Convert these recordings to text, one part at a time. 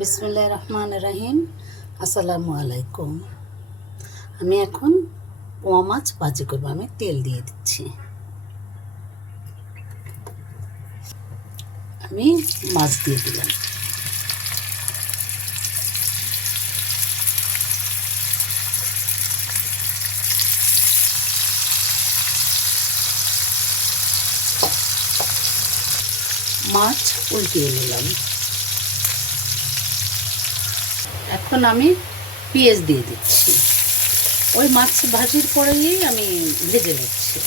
বিসমুল্লাহ রহমান রাহিম। আসসালামু আলাইকুম। আমি এখন পোয়া মাছ ভাজি করব। আমি তেল দিয়ে দিচ্ছি। আমি মাছ দিয়ে দিলাম। মাছ উল্টিয়ে নিলাম। এখন আমি পেঁয়াজ দিয়ে দিচ্ছি। ওই মাছ ভাজির পরেই আমি ভেজে নিচ্ছি।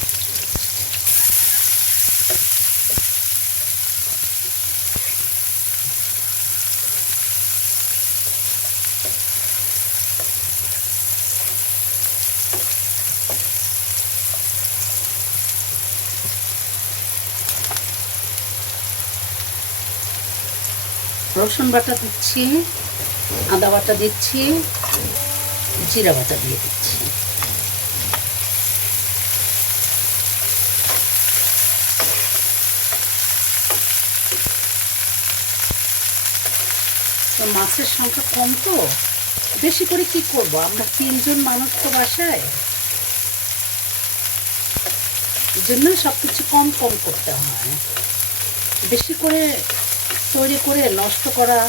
রসুন বাটা দিচ্ছি। আদা বাটা দিচ্ছি, জিরা বাটা দিয়ে দিচ্ছি। তো মাছের সংখ্যা কম তো? বেশি করে কি করব? আমরা তিনজন মানুষ তো বাসায়। এই জন্য সব কিছু কম কম করতে হয়। বেশি করে তৈরি করে নষ্ট করা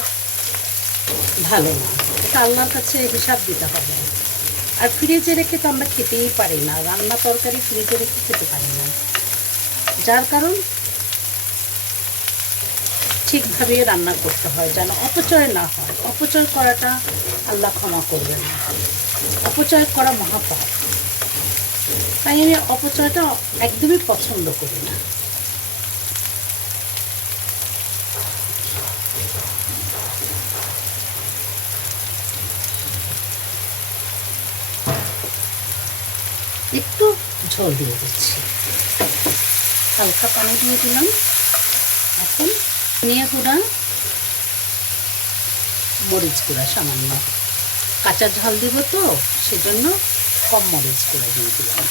ভালো না। এটা আল্লাহর কাছে হিসাব দিতে হবে। আর ফ্রিজে রেখে তো আমরা খেতেই পারি না। রান্না তরকারি ফ্রিজে রেখে খেতে পারি না। যার কারণ ঠিকভাবে রান্না করতে হয় যেন অপচয় না হয়। অপচয় করাটা আল্লাহ ক্ষমা করবে না অপচয় করা মহাপাপ। তাই আমি অপচয়টা একদমই পছন্দ করি না। ঝোল দিয়ে দিচ্ছি। হালকা পানি দিয়ে দিলাম। এখন ধনিয়া গুঁড়া, মরিচ গুঁড়া সামান্য। কাঁচা ঝাল দিব তো, সেজন্য কম মরিচ গুঁড়া দিয়ে দিলাম।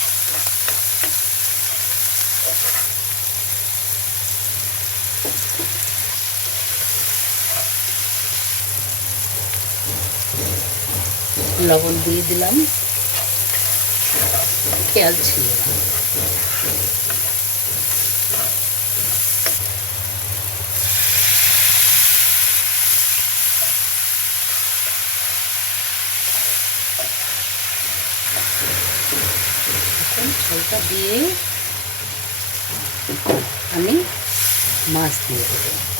লবণ দিয়ে দিলাম। খেয়াল ছিল। না দিয়ে আমি মাছ দিয়ে দেবো।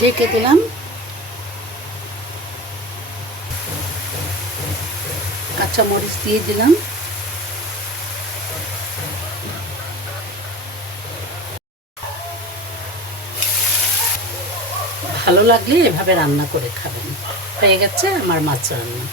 ঢেকে দিলাম। কাঁচামরিচ দিয়ে দিলাম। ভালো লাগলে এভাবে রান্না করে খাবেন। হয়ে গেছে আমার মাছ রান্না।